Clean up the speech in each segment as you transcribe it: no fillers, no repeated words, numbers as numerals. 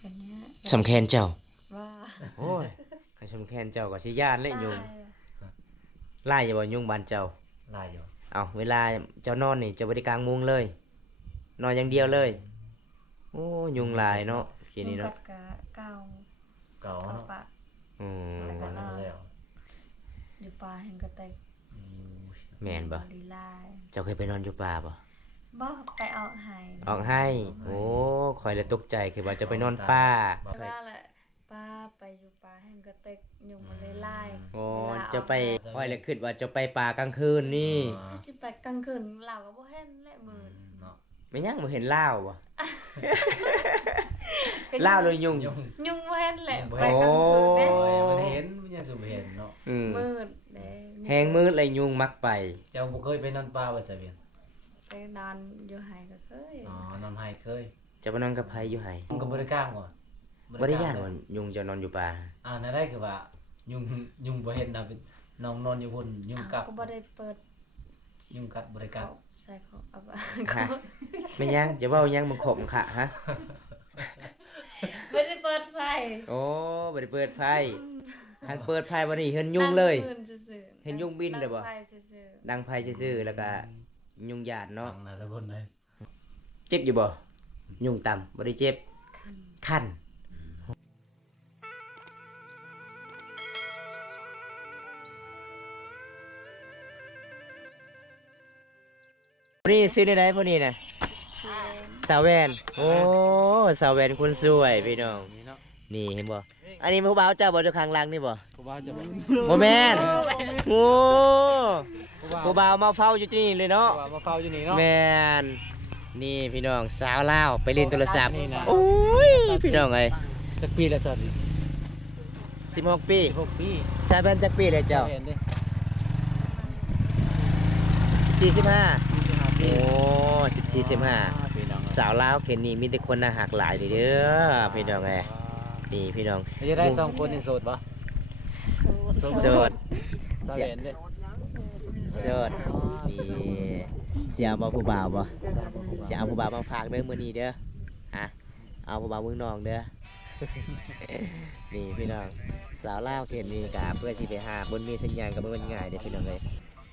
กันเนี้ย สำแคนเจ้า ว่า โอ้ยใครสำแคนเจ้าก็สิย่านเลยยุงไล่อย่าบ่ยุงบ้านเจ้า ลายอยู่ เอาเวลาเจ้านอนนี่เจ้าบ่ได้กางมุ้งเลย นอนอย่างเดียวเลยโอ้ยุงหลายเนาะทีนี้ กั เนาะ ดกะเก่า เก่า ปะ เนาะ ปะ อืม วันนั้นแล้ว อยู่ป่าแห่งกระเตก แม่นบ่ ลีลาย เจ้าเคยไปนอนอยู่ป่าบ่ บ่ไปออกให้ ออกให้โอ้คอยละตกใจคือว่าจะไปนอนป่า ว่าแหละป้าไปอยู่ป่าแห่งกระเตกยุงมันเลยไล่ โอ้จะไปคอยละคิดว่าจะไปป่ากลางคืนนี่ สิไปกลางคืนเราก็บ่เห็นแหละมื้อ เนาะ ไม่ยังบ่เห็นลาวบ่ ลาวเลยยุง ยุง ยุงบ่เห็นแหละ ยุงบ่ ไป เห็น กลางคืนเด้ โอ้ยมันเห็นมันยังสูบเห็นเนาะ อืม มืดเด้ แหงมืดเลยยุงมักไป เจ้าบ่เคยไปนอนป่าบ่ซะเวียน ไปนอนอยู่ให้ก็เคย อ๋อนอนไห้เคย จะไปนอนกับไผอยู่ไห้ มันก็บ่ได้กล้างบ่ บ่ได้ย่านว่ายุงจะนอนอยู่ป่า นั่นได้คือว่ายุงบ่เห็นน่ะเป็นน้องนอนอยู่พุ่นยุงกัด ก็บ่ได้เปิด ยุงกัดบ่ได้กัด ใส่ของเอาไป ฮะไม่ยังจะเว้ายังมึงขมค่ะฮะ ไม่ได้เปิดไฟ โอ้บ่ได้เปิดไฟคันเปิดไฟบ่นี่เห็นยุงเลย นั่งซื่อๆ เห็นยุงบินเลยบ่ งไฟซื่อ ดังไฟซื่อๆแล้วก็ยุงหยาด เนาะ เนาะ นะทุกคนเลย เจ็บอยู่บ่ยุงต่ำบ่ได้เจ็บ ๆคัน คันนี่ซื้อได้ไหนพวกนี้น่ะสาวแวนโอ้สาวแวนคนสวยพี่น้อง นี่เนาะ นี่เห็นบ่อันนี้ผู้บ่าวเจ้าบ่เจ้าข้างหล่างนี่บ่ กูว่าจะบ่ บ่แม่นโอ้ผู้บ่าวมาเฝ้าอยู่ที่นี่เลยเนาะ ว่ามาเฝ้าอยู่นี่เนาะ แม่นนี่พี่น้องสาวลาวไปเล่นโทรศัพท์ นี่นะ โอ้ยพี่น้องเอ้ย จักปีแล้วสัตว์ 16 ปี 16ปี สาวแวนจักปีเลยเจ้า เห็นดิ 45โอ้14 15 พี่น้อง สาวลาวเข็นนี่มีแต่คนน่าหักหลายเด้อพี่น้องเอ้ยนี่พี่น้อง จะได้2คนนี่โสดบ่ โสด สาวเห็นดิ โสดนี่เสียบ่ผู้บ่าวบ่เสียเอาผู้บ่าวมาฝากเด้อมื้อนี้เด้อฮะเอาผู้บ่าวเมืองนองเด้อ นี่พี่น้องสาวลาวเข็นนี่กะเพื่อสิไปหาบนมีสัญญาณกับบ่มันง่ายเด้อพี่น้องเอ้ย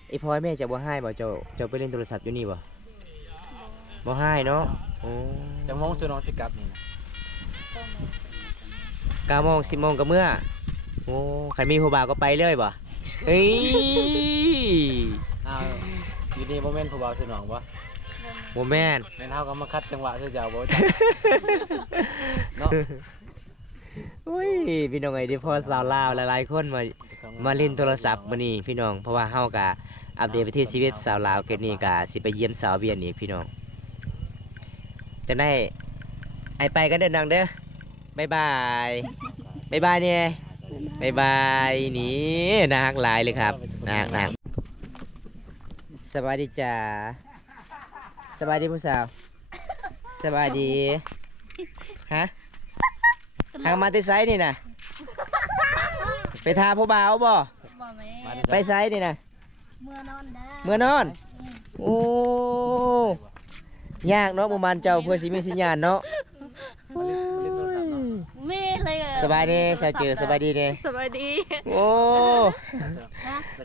ไอ้พลอยแม่จะบ่ให้บ่เจ้าไปเล่นโทรศัพท์อยู่นี่บ่บ่ให้เนาะโอ้ จังมองสุน้องสิกลับนี่นะ 9 โมง 10 โมงก็เมื่อโอ้ใครมีผู้บ่าวก็ไปเลยบ่เฮ้ย อ้าวอยู่นี่บ่แม่นผู้บ่าวสุน้องบ่ บ่แม่น แม่นเฮาก็มาคัดจังหวะซื่อเจ้าบ่จ้ะ เนาะ อุ้ยพี่น้องไอ้ที่พ่อสาวลาวหลายๆคนมาเล่นโทรศัพท์มื้อนี้พี่น้องเพราะว่าเฮาก็อัปเดตไปที่ชีวิตสาวลาวเก็บนี้ก็สิไปเยี่ยมสาวเวียนอีกพี่น้องจะได้ไอไปกันเด้อนังเด้อบ๊ายบายบ๊ายบายเนี่ยบ๊ายบายนี่น่ารักหลายเลยครับน่ารักสวัสดีจ้าสวัสดีผู้สาวสวัสดีฮะทางมาที่ไซนี่นะไปทาผู้บ่าวบ่ บ่แม่ มาดิ ไปไซนี่นะ เมื่อนอนได้ เมื่อนอนโอ้ยากเนาะประมาณเจ้าเพื่อสิมีสัญญาณเนาะ แม่เลยอะ สบายดีสาวเจอสบายดีเนี่ย สบายดี โอ้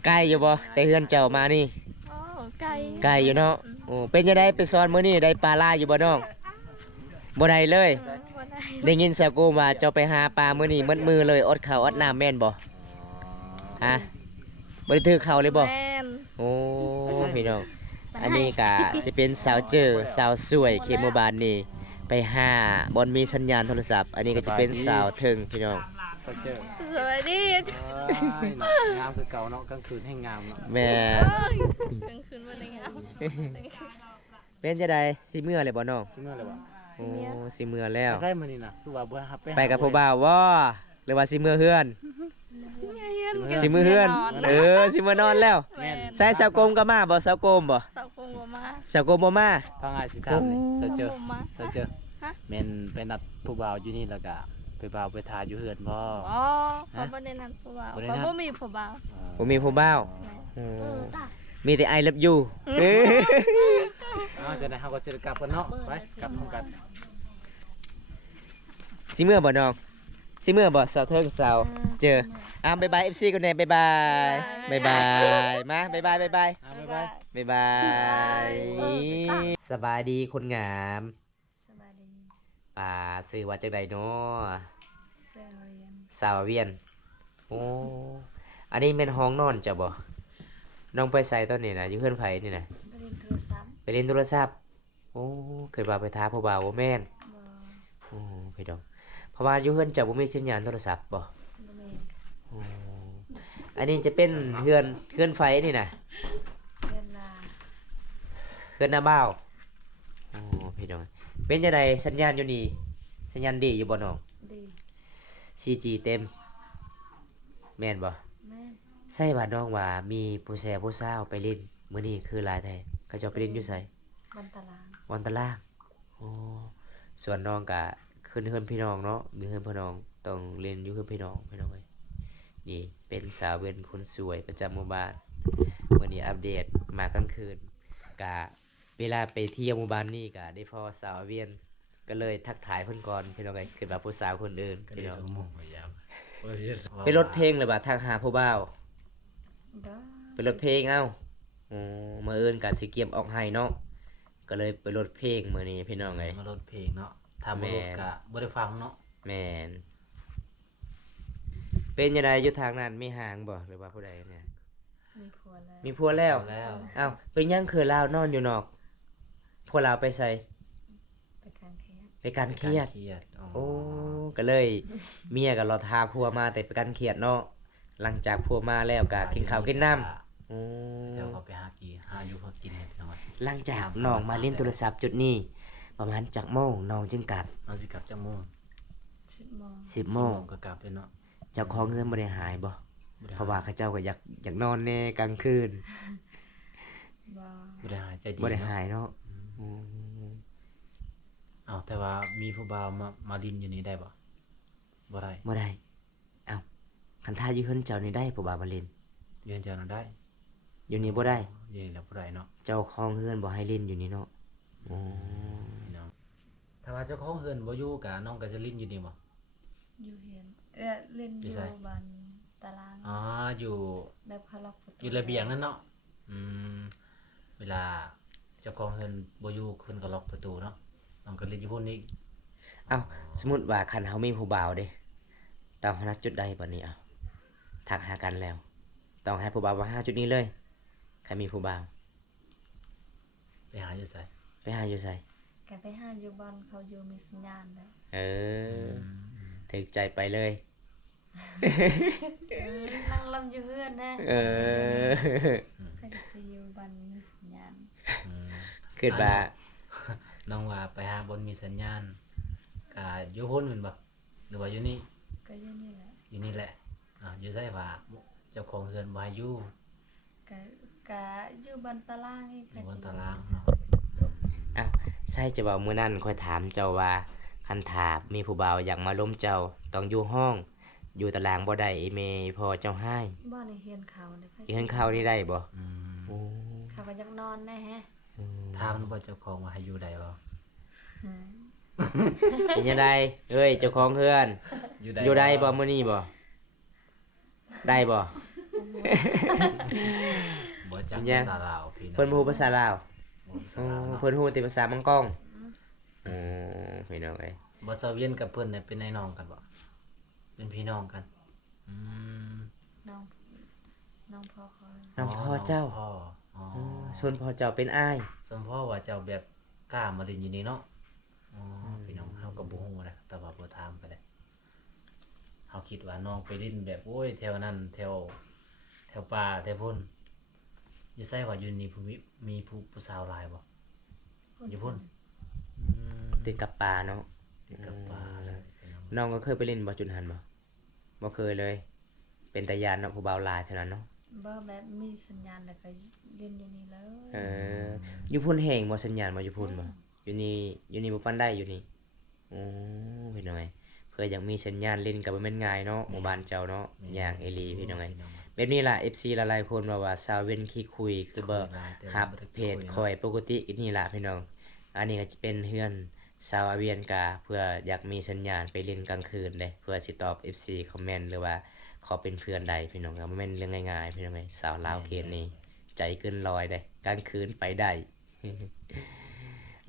ใกล้อยู่บ่แต่เฮือนเจ้ามานี่ โอ้ไก่ ใกล้อยู่เนาะโอ้เป็นยังไงไปซ้อนมื้อนี้ได้ปลาล่าอยู่บ่น้องบ่ได้เลย บ่ได้ ได้ยินสาวกูว่าเจ้าไปหาปลามื้อนี้มัดมือเลยอดข้าวอดน้ำแม่นบ่ฮะบ่ได้ถือข้าวเลยบ่ แม่น โอ้พี่น้องอันนี้ก็จะเป็นสาวเจอสาวสวยเคมบานนี่ไปหาบอนมีสัญญาณโทรศัพท์ อันนี้ก็จะเป็นสาวเทิงพี่น้อง เขาเจอ สวัสดี งามคือเก่าเนาะกลางคืนให้งามเนาะ แม่ กลางคืนวันไหนงาม เป็นจะได้สิเมื่อเลยบ่น้อง ที่เมื่อไรวะ โอ้สิเมื่อแล้ว ใช่มื้อนี้น่ะคือว่าบ่ฮับ ไปกับผู้บ่าวบ่หรือว่าสิเมื่อเฮือน เฮียน สิเมื่อเฮือนสิเมื่อนอนแล้ว แม่น ใส่สาวกลมก็มาบ่สาวกลมบ่ เสาคงบ่มา สาวกลมบ่มา พังอาสิถามนี่เขาเจอ บ่มา เขาเจอแม่นไปนัดผู้บ่าวอยู่นี่แล้วก็ไปบ่าวไปทาอยู่เฮือนบ่ อ๋อเขาบ่ได้นัดผู้บ่าว บ่ได้ เขา นัด บ่มีผู้บ่าว บ่มีผู้บ่าว แม่ โอ้ ตา มีแต่ I love you จะได้เฮาก็สิกลับกันเนาะไปกลับพร้อมกัน สิ สิเมื่อบ่น้องสิเมื่อบ่สาวเทิงสาวเจอบ๊ายบาย FC กันแน่บ๊ายบายบ๊ายบายมาบ๊ายบายบ๊ายบาย บ๊ายบาย บ๊ายบายสบายดีคนงาม สบายดี ป่าซื้อว่าจังใดเนาะ เสื้อเรียน สาวเวียนโอ้อันนี้เป็นห้องนอนจ้ะบ่น้องไปใส่ตอนนี้นะอยู่เพื่อนไผนี่นะ ไปเรียนโทรศัพท์ ไปเล่นโทรศัพท์โอ้เคยว่าไปท้าพ่อบ่าวว่าแม่น บ่ โอ้พี่ดองเพราะว่าอยู่เพื่อนจะบ่มีสัญญาณโทรศัพท์บ่ บ่แม่น โอ้อันนี้จะเป็นเฮือนไฟนี่นะ เรียนลา เฮือนหน้าบ้าวโอ้พี่ดองเป็นจังไดสัญญาณอยู่นี่สัญญาณดีอยู่บ่น้อง ดี 4G เต็มแม่นบ่ แม่น ใช่ว่าน้องว่ามีผู้แซ่ผู้สาวไปเล่นมื้อนี้คือหลายแท้เขาเจ้าไปเล่นอยู่ไส บันตาราง วันตะล่างโอ้ส่วนน้องก็ขึ้นเฮือนพี่น้องเนาะมีเฮือนพี่น้องต้องเล่นอยู่เฮือนพี่น้องเอ้ยนี่เป็นสาวเวียนคนสวยประจำหมู่บ้านมื้อนี้อัปเดตมากลางคืนกะเวลาไปเที่ยวหมู่บ้านนี่ก็ได้พอสาวเวียนก็เลยทักทายเพิ่นก่อนพี่น้องเอ้ยคือว่าผู้สาวคนอื่น ก็ พี่ ได้ น้อง ต้องมุ่งพยายาม ไปรถเพลงเลยบ่าทักหาผู้บ่าว บ่ ไปรถเพลงเอ้าอ๋อมื้ออื่นก็สิเก็บออกให้เนาะก็เลยไปรถเพลงมื้อนี้พี่น้องเอ้ย มารถเพลงเนาะถ้าบ่รถก็บ่ได้ฟังเนาะ แม่นเป็นยังไงอยู่ทางนั้นมีหางบ่หรือว่าผู้ใดเนี่ย มีผัวแล้ว มีผัวแล้ว แล้ว อ้าวเป็นยังคือลาวนอนอยู่นอกพวกเราไปใส่ ไปการแข่ง ไปกันเครียด เครียดอ๋อ โอ้ก็เลยเมียก็รอทาผัวมาแต่ไปกันเครียดเนาะหลังจากผัวมาแล้วก็กินข้าวกินน้ำโอ้ เจ้าก็ไปหากินหาอยู่พอกินให้พี่น้อง หลังจากน้องมาเล่นโทรศัพท์จุดนี้ ประมาณจักโมงน้องจึงกลับ เราสิกลับจังโมง 10โมง 10โมง ก็กลับเลยเนาะ เจ้าของเงินบ่ได้หายบ่ บ่ได้ เพราะว่าเขาเจ้าก็อยากนอนแน่กลางคืน บ่ บ่ได้หายใจดี บ่ได้ เนาะ หายเนาะ อืม อืม อ้าวแต่ว่ามีผู้บ่าวมาดินอยู่นี่ได้บ่บ่ได้ บ่ได้อ้าวคันท่าอยู่เฮือนเจ้านี่ได้ผู้บ่าวมาเล่น เรียนเจ้าน่ะได้ อยู่นี่บ่ได้ อยู่นี่แล้วบ่ได้เนาะ เจ้าของเฮือนบ่ให้เล่นอยู่นี่เนาะอ๋อ พี่น้องถ้าว่าเจ้าของเฮือนบ่อยู่ก็น้องก็จะลิ้นอยู่นี่บ่ อยู่เรียนเล่นอ อยู่ ยู่ ไส บ้านตาราง อ๋ออยู่ แบบเขาล็อกประตู อยู่ระเบียงนั่นเนาะอืมเวลาเจ้าของเฮือนบ่อยู่เพิ่นก็ล็อกประตูเนาะน้องก็ลิ้นอยู่พุ่นนี่ อ้าวสมมุติว่าคันเฮามีผู้บ่าวเด้ต้องหาจุดใดบัดนี้อ้าวทักหากันแล้ว ต้องให้ผู้บ่าวมาหาจุดนี้เลยใครมีผู้บ่าว ไปหาอยู่ไส ไปหาอยู่ไส ก็ไปหาอยู่บ้านเขาอยู่มีสัญญาณแล้ว เออถึกใจไปเลย นั่งลำอยู่เฮือนนะ เออ ใครจะอยู่บ้านมีสัญญาณ อืม คิดว่า น้องว่าไปหาบนมีสัญญาณก็อยู่พุ่นแม่นบ่หรือว่าอยู่นี่ ก็อยู่นี่แหละ อยู่นี่แหละอยู่ไสว่าเจ้าของเฮือนบ่ให้อยู่ ก็ก็อยู่บ้านตารางอีก อยู่บนตารางเนาะ อ้าวใช่จะบอกมื้อนั้นค่อยถามเจ้าว่าคันถามีผู้บ่าวอยากมาล้มเจ้าต้องอยู่ห้อง อยู่ตารางบ่ได้อีเมพอเจ้าให้ บ้านในเฮียนเขาเนี่ย อีเฮือนเข้านี่ได้บ่ อืม โอ้ เขาก็อยากนอนแน่ฮะ ถามว่าเจ้าของว่าให้อยู่ได้บ่ อืม เป็นยังไงเอ้ยเจ้าของเฮือน อยู่ได้บ่มื้อนี้บ่ได้บ่ บ่จัก เป็นยัง ภาษาลาวพี่น้อง เพิ่นบ่ฮู้ภาษาลาว บ่ภาษา อ๋อ ลาวเนาะ เพิ่นฮู้แต่ภาษามังกองอ๋อพี่น้องเอ้ย บ่ซาเวียนกับเพิ่นเนี่ยเป็นไอ้น้องกันบ่เป็นพี่น้องกันอืม น้องน้องพ่อคอย น้องพ่อเจ้า น้องพ่ออ๋อ อ๋อส่วนพ่อเจ้าเป็นอ้าย สมพ่อว่าเจ้าแบบกล้ามาเล่นอยู่นี่เนาะอ๋อพี่น้องเฮาก็บ่ฮู้นะแต่ว่าบ่ถามไปเลยเฮาคิดว่าน้องไปเล่นแบบโอ้ยแถวนั้นแถวป่าแถวพุ่นอยู่ไสว่าอยู่นี่มีผู้สาวหลายบ่อยู่พุ่นอืม ติดกับป่าเนาะ ติดกับป่าเลยพี่น้อง น้องก็เคยไปเล่นบ่จุดหันบ่บ่เคยเลย เป็นตาญาณเนาะผู้บ่าวหลายเท่านั้นเนาะ บ่แบบมีสัญญาณแล้วก็เล่นอยู่นี่เลย เอออยู่พุ่นแห่งบ่สัญญาณบ่อยู่พุ่นบ่อยู่นี่บ่ปานได้อยู่นี่โอ้พี่น้องเอ้ยเพื่ออยากมีสัญญาณเล่นก็บ่แม่นง่ายเนาะหมู่บ้านเจ้าเนาะยากเอหลีพี่น้องเอ้ยแบบนี้ล่ะ FC หลายๆคนว่าสาวเว้นขี้คุยคือบ่ฮับเพจคอยปกตินี่ล่ะพี่น้องอันนี้ก็จะเป็นเฮือน สาวอาเวียนกาเพื่ออยากมีสัญญาณไปเล่นกลางคืนเลยเพื่อสิตอบ FC คอมเมนต์หรือว่าขอเป็นเพื่อนใดพี่น้องก็บ่แม่นเรื่องง่ายๆพี่น้องเอ้ยสาวลาวเขตนี้ใจเกินร้อยเด้กลางคืนไปได้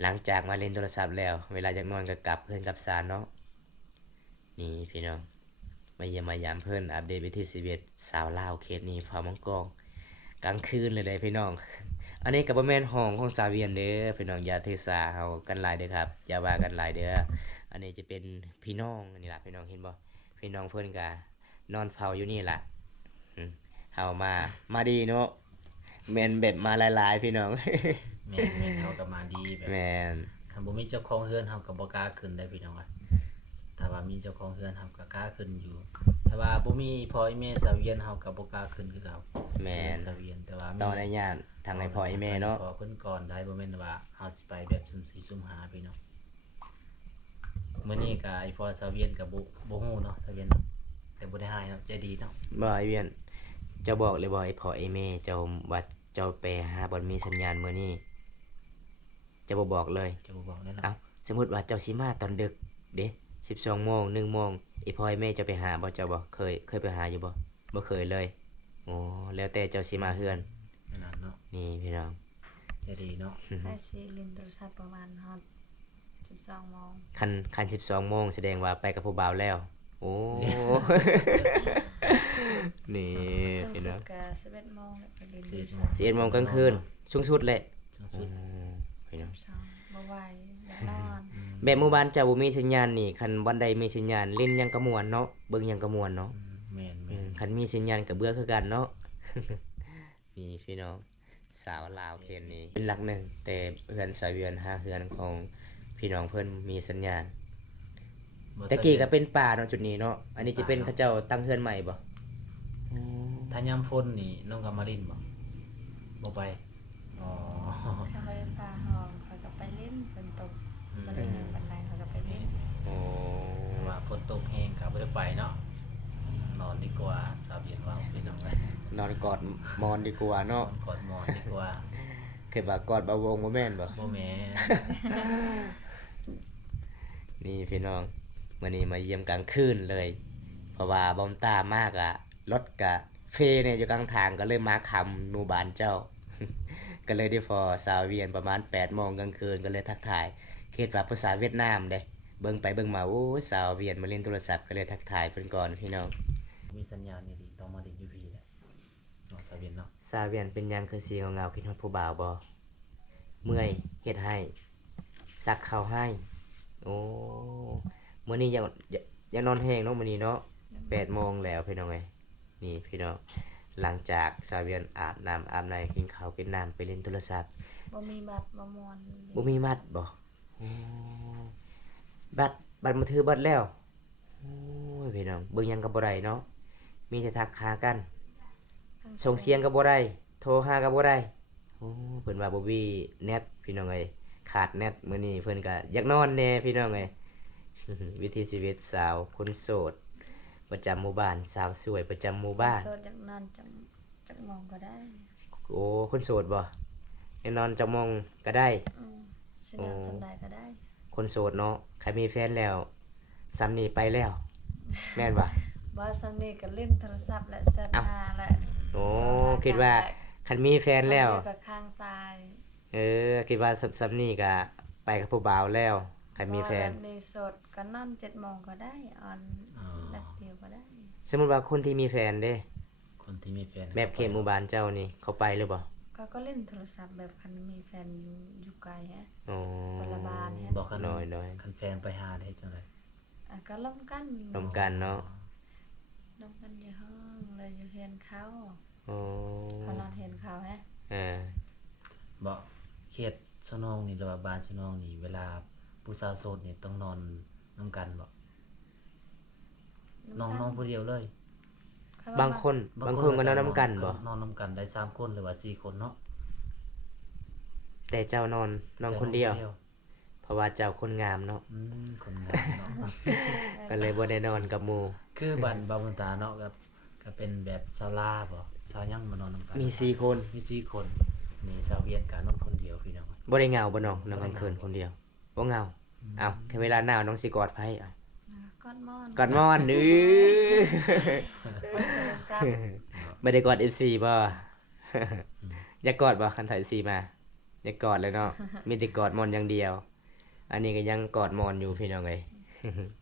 หลังจากมาเล่นโทรศัพท์แล้ว เวลาอยากนอนก็กลับเพิ่นกับสารเนาะนี่พี่น้องมาเยี่ยมมายามเพิ่นอัปเดตไปที่ชีวิตสาวลาวเขตนี้พามังกองกลางคืนเลยเด้พี่น้อง อันนี้ก็บ่แม่นห้องของสาวเวียนเด้อพี่น้องอย่าถือสาเฮากันหลายเด้อครับอย่าว่ากันหลายเด้ออันนี้จะเป็นพี่น้องนี่ล่ะพี่น้องเห็นบ่พี่น้องเพิ่นก็นอนเฝ้าอยู่นี่ล่ะอืมเฮามาดีเนาะแม่นแบบมาหลายๆพี่น้อง แม่นเฮาก็มาดีแบบ แม่น คันบ่มีเจ้าของเฮือนเฮาก็บ่กล้าขึ้นได้พี่น้องอะถ้าว่ามีเจ้าของเฮือนเฮาก็กล้าขึ้นอยู่ถ้าว่าบ่มีพ่อแม่สาวเวียนเฮาก็บ่กล้าขึ้นคือเก่า แม่น สาวเวียนแต่ว่ามี ต้องได้ญาติทางไอ้พ่อไอ้แม่เนาะ ขอเพิ่นก่อนได้บ่แม่นว่าเฮาสิไปแบบซุ่มสี่ซุ่มหาพี่น้องมื้อนี้ก็ไอ้พ่อสาวเวียนก็บ่ฮู้เนาะสาวเวียนเนาะแต่บ่ได้หายเนาะใจดีเนาะ บ่ไอ้เวียนเจ้าบอกเลยบ่ไอ้พ่อไอ้แม่เจ้าว่าเจ้าไปหาบ่มีสัญญาณมื้อนี้เจ้าบ่บอกเลย จะบ่บอกแน่นอ เอ้าน สมมุติว่าเจ้าสิมาตอนดึกเด้12 โมง 1 โมงไอ้พ่อไอ้แม่เจ้าไปหาบ่เจ้าบ่เคยไปหาอยู่บ่บ่เคยเลยโอ้แล้วแต่เจ้าสิมาเฮือน นั่นน่ะเนาะ นี่พี่น้อง ใจดีเนาะ ได้สิเล่นโทรศัพท์ประมาณฮอด12 โมง คัน12 โมงแสดงว่าไปกับผู้บ่าวแล้ว โอ้ นี่ เพิ่ พี่ น น้ สุ อง ดก็11 โมงแล้วก็เล่น 11 โมงกลางคืนสูงสุดเลย จัง อื สุด มพี่น้อง 12บ่ไหวอยากนอน แบบหมู่บ้านเจ้าบ่มีสัญญาณนี่คันวันใดมีสัญญาณเล่นหยังก็ม่วนเนาะเบิ่งหยังก็ม่วนเนาะ แม่น คันมีสัญญาณก็เบื่อคือกันเนาะ นี่พี่น้องสาวลาวเขตนี้เป็นหลักหนึ่งแต่เฮือนสายเวียนหาเฮือนของพี่น้องเพิ่นมีสัญญาณ บ่ ตะกี้ก็เป็นป่าเนาะจุดนี้เนาะอันนี้จะเป็นเขาเจ้าตั้งเฮือนใหม่บ่ ถ้ายามฝนนี่น้องก็มาลินบ่ไปอ๋อ ถ้าบ่ได้ปลาห้องเขาก็ไปเล่นฝนตกบ่ได้เงินปานใดเขาก็ไปเล่น โอ้ ว่าฝนตกแห้งก็บ่ได้ไปเนาะนอนดีกว่าสาวเย็นว่าพี่น้องเอ้ย นอนกอดหมอนดีกว่าเนาะ นอนกอดหมอนดีกว่า เคยว่ากอดบ่าวงบ่แม่นบ่ บ่แม่น นี่พี่น้องมื้อนี้มาเยี่ยมกลางคืนเลย เพราะว่าบอมตามากอะรถกะเฟเนี่ยอยู่กลางทางก็เลยมาคำหมู่บ้านเจ้า ก็เลยได้ฟอสาวเวียนประมาณ8 โมงกลางคืนก็เลยทักทายคิดว่าภาษาเวียดนามเด้เบิ่งไปเบิ่งมาโอ้สาวเวียนมาเล่นโทรศัพท์ก็เลยทักทายเพิ่นก่อนพี่น้อง มีสัญญาณดีๆต้องมาลินอยู่พี่แหละเนาะสาวเย็นเนาะ สาวเวียนเป็นหยังคือสีเงาๆคิดฮอดผู้บ่าวบ่เมื่อยเฮ็ดให้ซักข้าวให้ โอ้มื้อนี้ยังนอนแห้งเนาะมื้อนี้เนาะ8 โมงแล้วพี่น้องเอ้ยนี่พี่น้องหลังจากสาวเวียนอาบน้ำอาบในกินข้าวกินน้ำไปเล่นโทรศัพท์ บ่มีบัตรบ่ม่วน บ่มีมัดบ่โอ้บัตรมือถือเบัดแล้วโอ้ยพี่น้องเบิ่งหยังก็บ่ได้เนาะมีแต่ทักหากันส่งเสียงก็บ่ได้โทรหาก็บ่ได้โอ้เพิ่นว่าบ่มีเน็ตพี่น้องเอ้ยขาดเน็ตมื้อนี้เพิ่นก็อยากนอนแน่พี่น้องเอ้ย วิถีชีวิตสาวคนโสด ประจำหมู่บ้านสาวสวยประจำหมู่บ้าน โสดอยากนอนจักโมงก็ได้ โอ้คนโสดบ่อยากนอนจักโมงก็ได้ สินอนสำใดก็ได้ คนโสดเนาะใครมีแฟนแล้วซ้ำนี่ไปแล้ว แม่นบ่ บ่ซังนี้ก็เล่นโทรศัพท์และแชทหาและ โอ้คิดว่าคันมีแฟนแล้ว กับข้างซ้าย คิดว่าซ้ำนี่ก็ไปกับผู้บ่าวแล้วใครมีแฟน บ่ในโสดก็นอน7 โมงก็ได้ออน อ๋อ แป๊บเดียวก็ได้ สมมุติว่าคนที่มีแฟนเด้ คนที่มีแฟน แบบเขตหมู่บ้านเจ้านี่เขาไปหรือบ่ ก็เล่นโทรศัพท์แบบคันมีแฟนอยู่ไกลฮะ อ๋อ คนละบ้านฮะ บอกกัน น้อย คันแฟนไปหาได้จังได๋ ก็ล้มกัน รวมกันเนาะ ล้มกันอยู่ห้องเลยอยู่เฮือนเขา อ๋อ เขานอนเห็นเขาฮะ เออ บ่เขตชะนองนี่หรือว่าบ้านชะนองนี่เวลาผู้สาวโสดนี่ต้องนอนนํกันบ่นอนผู้เดียวเลย บางคนก็นอนนํกันบ่ นอนนํกันได้3คนหรือว่า4คนเนาะ แต่เจ้านอนคนเดียว เพราะว่าเจ้าคนงามเนาะ คนงามเนาะ ก็เลยบ่ได้นอนกับหมู่ คือบ้านบาวบุญตาเนาะก็เป็นแบบชาวลาบ่ชาวยังมานอนนำกัน มี4 คน มี4คนนี่ชาวเวียนก็นอนคนเดียวพี่น้อง บ่ได้เหงาบ่น้องนอนกลางคืนคนเดียว บ่เหงาเอ้าแค่เวลาหนาวน้องสิกอดไผเอ้า ก้อนมอน กอดมอนดื้อ โทรศัพท์ ไม่ได้กอด FC บ่ อยากกอดบ่คันถ่าย FC มาอยากกอดเลยเนาะ มีแต่กอดมอนอย่างเดียว อันนี้ก็ยังกอดมอนอยู่พี่น้องเอ้ย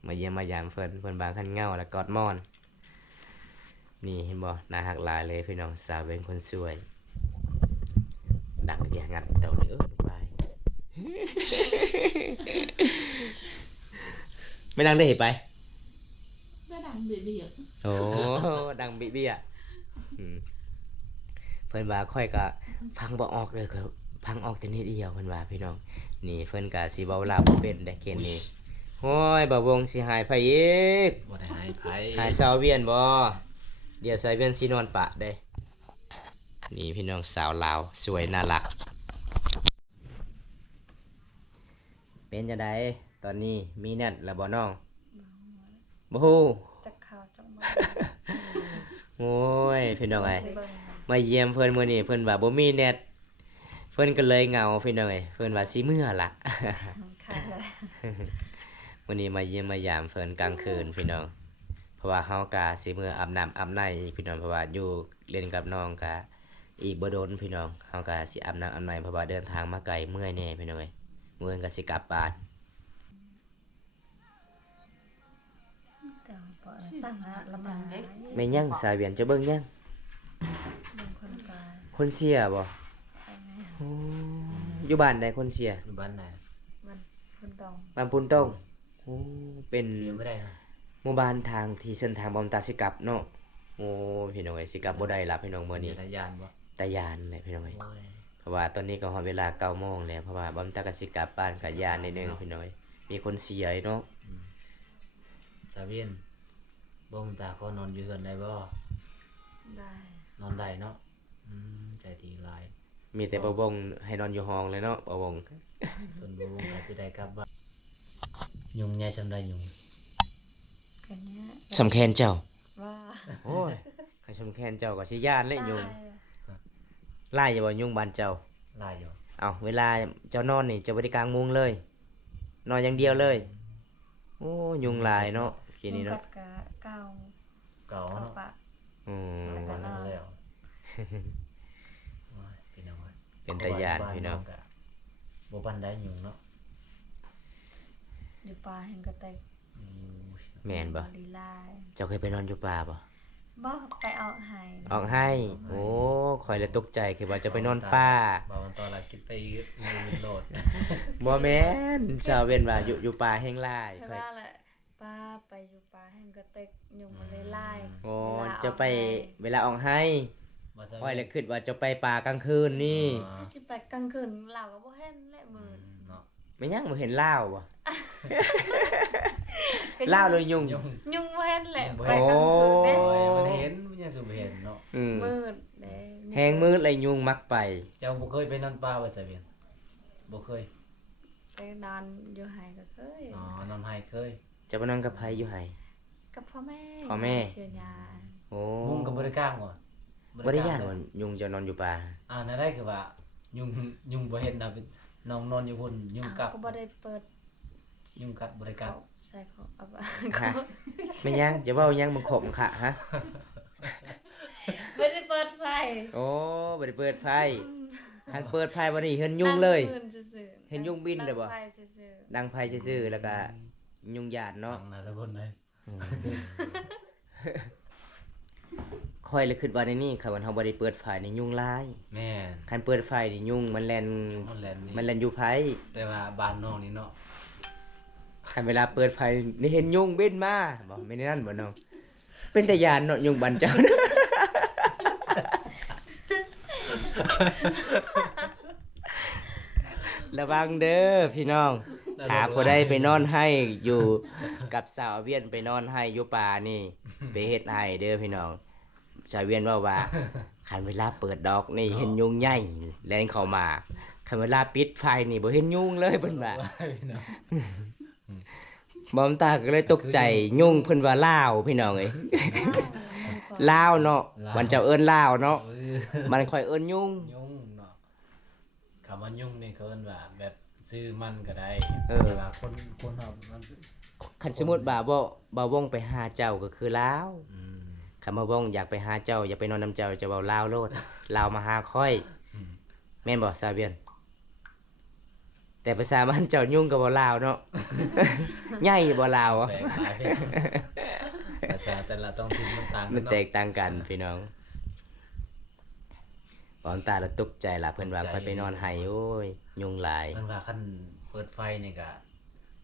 มาเยี่ยมมายามเพิ่นบางคันเหงาแล้วกอดมอน นี่เห็นบ่น่าฮักหลายเลยพี่น้องสาวเป็นคนสวย ดังเดียงัดเต่าเด้อไป ไม่ดังได้เห็นไป ก็ดังเบียด โอ้ ดังบิเบี้ยอืมเพิ่นว่าค่อยก็พังบ่ออกเลยก็พังออกแต่นิดเดียวเพิ่นว่าพี่น้อง นี่เพิ่นก็สิเว้าลาวบ่เป็นได้เกณฑ์นี้โอ้ยบ่วงสิหายไผอีก บ่ได้หายไผ หายสาวเวียนบ่เดี๋ยวสาวเวียนสินอนปะเด้ นี่พี่น้องสาวลาวสวยน่ารัก เป็นจังไดตอนนี้มีแน่นแล้วบ่น้องบ่ฮู้ จักข่าวจักมา โอ้ยพี่น้องไอ้ เบิ่ง มาเยี่ยมเพิ่นมื้อนี้เพิ่นว่าบ่มีเน็ตเพิ่นก็เลยเหงาพี่น้องเอ้ยเพิ่นว่าสิมื้อล่ะ ค่ะเลย มื้อนี้มาเยี่ยมมายามเพิ่นกลางคืนพี่น้องเพราะว่าเฮาก็สิมื้ออาบน้ำอาบในอีกพี่น้องเพราะว่าอยู่เล่นกับน้องก็อีกบ่โดนพี่น้องเฮาก็สิอาบน้ำอาบในเพราะว่าเดินทางมาไกลเมื่อยแน่พี่น้องเอ้ยมื้อนี้ก็สิกลับบ้าน แต่ว่าบ่ได้ตั้งหาละมาเบิ่ง แม่นยังสาวเวียนจะเบิ่งยัง คนตาย คนเสียบ่ ไปแม่ โอ้อยู่บ้านใดคนเสีย อยู่บ้านไหน มันคนดอง บ้านพุนต้องโอ้เป็น เสียไม่ได้นะ หมู่บ้านทางที่เส้นทางบอมตาสิกลับเนาะโอ้พี่น้องเอ้ยสิกลับบ่ได้ละพี่น้องมื้อนี้ มียานบ่ ตายานเลยพี่น้องเอ้ย โอ้ย เพราะว่าตอนนี้ก็ฮอดเวลา9 โมงแล้วเพราะว่าบอมตาก็สิกลับบ้านก็ยานนิดนึงพี่น้องเอ้ยมีคนเสียเนาะ สาเวียนบ่มตาขอนอนอยู่เฮือนได้บ่ ได้ นอนได้เนาะใจดีหลาย มีแต่บ่บงให้นอนอยู่ห้องเลยเนาะบ่บง ส่วนบ่วงก็สิได้กลับบ้านยุงใหญ่ซำใดยุง กันเนี้ย สำแคนเจ้า ว่า โอ้ยคันสำแคนเจ้าก็สิย่านเลยยุง ตาย ไล่อย่าบ่ยุงบ้านเจ้า หลายอยู่ เอ้าเวลาเจ้านอนนี่เจ้าบ่ได้กางมุ้งเลย นอนอย่างเดียวเลยโอ้ยุงหลายเนาะทีนี้เนาะ กัดกะเก้า เก่า เก้า เนาะ ปะ อืม นอนแล้วโอ้ยพี่น้องเอ้ย เป็นตาย่านพี่น้อง บ่ปานใดยุงเนาะ อยู่ป่าแห่งกระแตก อืม แม่นบ่ ลีลาย เจ้าเคยไปนอนอยู่ป่าบ่ บ่ไปเอาให้ ออกให้ โอ้คอยเลยตกใจคือว่าจะไปนอนป่า บ่วันตอนละคิดไปมือโลด บ่แม่นชาวเว้นว่าอยู่ป่าแห่งหลาย ใช่ ค่อย ว่าแหละป้าไปอยู่ป่าแห่งกระแตกยุงมันเลยไล่ โอ้ เวลา จะไป เอาให้ เวลาออกให้ บ่ซะ ค่อยเลยคิดว่าจะไปป่ากลางคืนนี่ อ๋อ ถ้าสิไปกลางคืนเราก็บ่เห็นแหละมือ เนาะ ไม่ยังบ่เห็นลาวบ่ ลาวเลยยุง ยุง ยุงบ่เห็นแหละ บ่ ไป เห็น กลางคืนเด้ โอ้ โอ้ยมันเห็นมันยังสิบ่เห็นเนาะ อืม มืดเด้ แหงมืดเลยยุงมักไป เจ้าบ่เคยไปนอนป่าบ่ซะเวียนบ่เคย ไปนอนอยู่ไห้ก็เคย อ๋อนอนไห้เคย จะไปนอนกับไผอยู่ไห้ กับพ่อแม่ พ่อแม่ เชียร์ยา โอ้ มุงก็บ่ได้กลางบ่ บ่ได้ย่านว่ายุงจะนอนอยู่ป่า นั่นได้คือว่ายุงบ่เห็นนะเป็นน้องนอนอยู่พุ่นยุง อ้าว กัด ก็บ่ได้เปิด ยุงกัดบ่ได้กั เขา ด ใส่เขาเอา ฮะไม่ยังจะเว้ายังมึงขมขะฮะ ไม่ได้เปิดไฟ โอ้บ่ได้เปิดไฟคันเปิดไฟบ่นี่เห็นยุงเลย นั่งพื้นซื่อๆ เห็นยุงบินเลยบ่ งไฟซื่อ ดังไฟซื่อๆแล้วก็ยุงหยาด เนาะ เนาะ นะทุกคนเลย ค่อยเลยคิดว่าในนี้ค่ะวันเฮาบ่ได้เปิดไฟนี่ยุงหลาย แม่น คันเปิดไฟนี่ยุงมันแล่น มันแลนนี่ มันแล่นอยู่ไผ แต่ว่าบ้านน้องนี่เนาะ คันเวลาเปิดไฟนี่เห็นยุงบินมาบ่แม่นนั่นบ่น้องเป็นตาญาณเนาะยุงบันเจ้า ระวังเด้อพี่น้องถ้าผู้ใดไปนอนให้อยู่กับสาวเวียนไปนอนให้อยู่ป่านี่ไปเฮ็ดให้เด้อพี่น้องสาวเวียนว่าคันเวลาเปิดดอกนี่เห็นยุงใหญ่แล่นเข้ามาคันเวลาปิดไฟนี่บ่เห็นยุงเลยเพิ่นว่า พี่น้อง บอมตาก็เลยตกใจยุงเพิ่นว่าลาวพี่น้องเอ้ย ๆ ลาวเนาะมันเจ้าเอิ้นลาวเนาะ เออ มันค่อยเอิ้นยุง ยุงเนาะคำว่ายุงนี่เขาเอิ้นว่าแบบ ซื้อมันก็ได้ เออ แต่ว่าคนเฮามัน คันสมมุติบ่าวงไปหาเจ้าก็คือลาว อืม คันบ่าวงอยากไปหาเจ้าอยากไปนอนนํเจ้าจะเว้าลาวโลดลาวมาหาค่อย อืม แม่นบ่ซาเวียน แต่ภาษาบ้านเจ้ายุ่งกับบ่ลาวเนาะ ใหญ่บ่ลาว แปลกหลายภาษาแต่ละต้องถิ่นมันต่างกั มัน น แต เนาะ กต่างกันพี่น้องตอนตาเราตกใจล่ะเพิ่นว่าค่อยไปนอนไห้โอ้ยยุงหลาย เพิ่นว่าคันเปิดไฟนี่ก็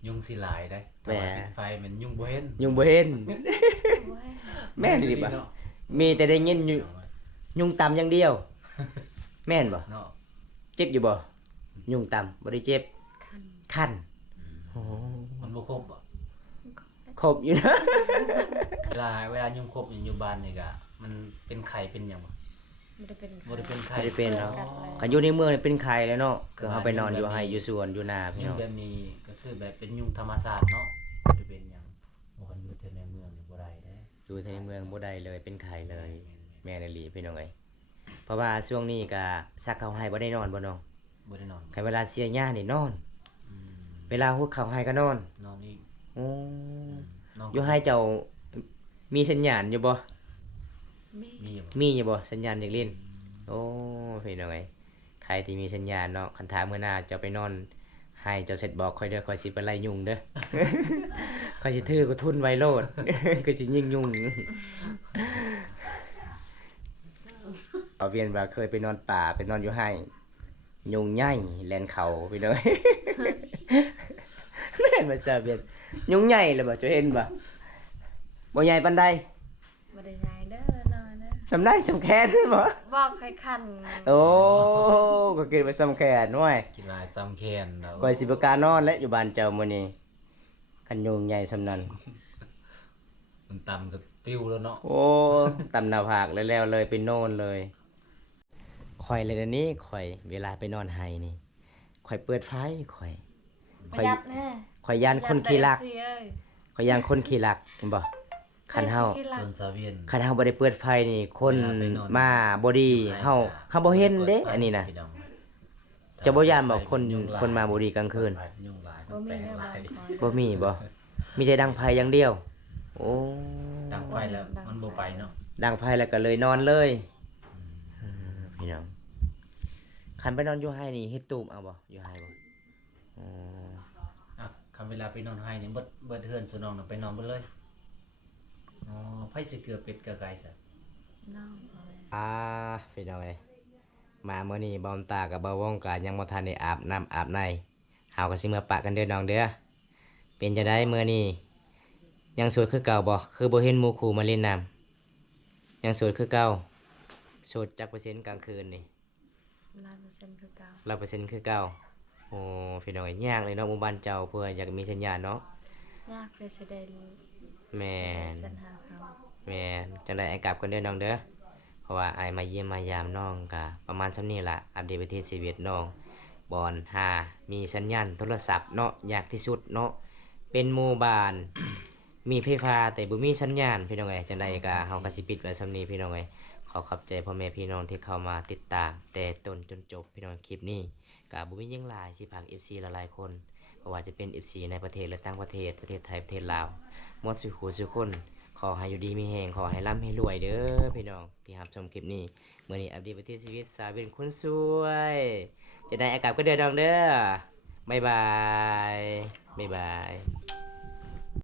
ยุงสิหลายได้ แหม แต่ว่าปิดไฟมันยุงบ่เห็น ยุงบ่เห็น โอ้ย แม่นดิบ่ะ เนาะ มีแต่ได้ยินอยู่ยุงต่ำอย่างเดียว แม่นบ่ เนาะ เจ็บอยู่บ่ยุงต่ำบ่ได้เจ็บ คัน คัน อืม โอ้ มันบ่ครบอ่ะ ครบอยู่นะ เวลายุงครบอยู่บ้านนี่ก็มันเป็นไข่เป็นหยังบ่ ไม่ได้เป็น บ่ได้เป็นไข่ บ่ได้เป็นเนาะ อ๋อ คันอยู่ในเมืองนี่เป็นไข้แล้วเนาะคือเฮาไปนอนอยู่ไห้อยู่สวนอยู่นาพี่ ยุง น้อง แบบนี้ก็คือแบบเป็นยุงธรรมชาติเนาะบ่ได้เป็นหยังบ่คันอยู่แต่ในเมืองนี่บ่ได้เด้ อยู่ในเมืองบ่ได้เลยเป็นไข้เลย แม่นอีหลีพี่น้องเอ้ยเพราะว่าช่วงนี้ก็ซักข้าวให้บ่ได้นอนบ่น้อง บ่ได้นอน คันเวลาเสียหญ้านี่นอน อืม เวลาหุบข้าวให้ก็นอน นอนอีก โอ้ นอน อยู่ให้เจ้ามีสัญญาณอยู่บ่ มี มีอยู่บ่ มีอยู่บ่สัญญาณอยากเล่นโอ้พี่น้องเอ้ยใครที่มีสัญญาณเนาะคันถามมื้อหน้าเจ้าไปนอนให้เจ้าเสร็จบอกค่อยเด้อค่อยสิไปไล่ยุงเด้อ ค่อยสิถือกระทุนไว้โลด ก็สิยิงยุง เอาเวียนว่าเคยไปนอนป่าไปนอนอยู่ให้ยุงใหญ่แล่นเขาไปเลย แม่นบ่ทราบเวียนยุงใหญ่เลยบ่เจ้าเห็นบ่บ่ใหญ่ปานใด บ่ได้ย้ายเด้อนอนเด้อ สำได้สำแขนบ่ บอกใครคัน โอ้ก็คิดว่าสำแขนน้อย คิดว่าจำแค้นแล้ว ก่อยสิบ่กล้านอนแล้วอยู่บ้านเจ้ามื้อนี้คันยุงใหญ่สำนั้น มันต่ำก็ปิ้วแล้วเนาะ โอ้ตำหน้าผากแล้วเลยไปโน่นเลยข่อยเลยเดี๋ยวนี้ข่อยเวลาไปนอนไห้นี่ข่อยเปิดไฟข่อย ประหยัดแน่ ข่อยยานคนขี้รัก ประหยัดแต่ FC เอ้ย ข่อยยานคนขี้รักเห็นบ่คันเฮา ขี้รัก ส่วนซาเวียน คันเฮาบ่ได้เปิดไฟนี่คน เวลาไปนอน มาบ่ดีเฮาบ่เห็นเด้อันนี้นะ จะบ่ย้านบอกคนมาบ่ดีกลางคืน ยุงหลาย บ่มีเด้อบ้านคอย บ่มีบ่มีแต่ดังไฟอย่างเดียว โอ้ ดังไฟแล้วมันบ่ไปเนาะ ดังไฟแล้วก็เลยนอนเลยพี่น้องคันไปนอนอยู่ไห้นี่เฮ็ดตูมเอาบ่อยู่ไห้บ่อ๋อ อ่ะคำเวลาไปนอนให้นี่เบิดเฮือนสุนองน่ะไปนอนเบิดเลยอ๋อไผสิเกลือเป็ดเกลือไก่ซะ น้องเอาไว้ พี่น้องเอ้ยมามื้อนี้บอมตากับบ่าวงก็ยังบ่ทันได้อาบน้ำอาบในเฮาก็สิมาปะกันเด้อน้องเด้อเป็นจังได๋มื้อนี้ยังโสดคือเก่าบ่คือบ่เห็นหมู่คู่มาเล่นน้ำยังโสดคือเก่าโสดจักเปอร์เซ็นต์กลางคืนนี่ 100%คือเก่า 100%คือเก่าโอ้พี่น้องเอ้ยยากเลยเนาะหมู่บ้านเจ้าเพื่ออยากมีสัญญาณเนาะ ยากเลยสิได้ แม่น เส้นหาเขา แม่นจังได๋ไอ้กลับกันเด้อน้องเด้อเพราะว่าไอ้มาเยี่ยมมายามน้องก็ประมาณส่ำนี้ล่ะอัปเดตประเทศชีวิตน้องบอนมีสัญญาณโทรศัพท์เนาะยากที่สุดเนาะเป็นหมู่บ้าน มีไฟฟ้าแต่บ่มีสัญญาณพี่น้องเอ้ยจังได๋ก็เฮาก็สิปิดไว้ส่ำนี้พี่น้องเอ้ยขอขอบใจพ่อแม่พี่น้องที่เข้ามาติดตามแต่ต้นจนจบพี่น้องคลิปนี้ก็บ่มีหยังหลายสิพาก FC หลายๆคนเพราะว่าจะเป็น FC ในประเทศและต่างประเทศประเทศไทยประเทศลาวหมดสุขสุขคน ขอให้อยู่ดีมีแหงขอให้ร่ำให้รวยเด้อพี่น้องที่รับชมคลิปนี้เมื่อนี้อัปเดตประเทศชีวิตสาวเป็นคนสวยจะได้อากาศก็เดินดองเด้อบ๊ายบายบ๊ายบาย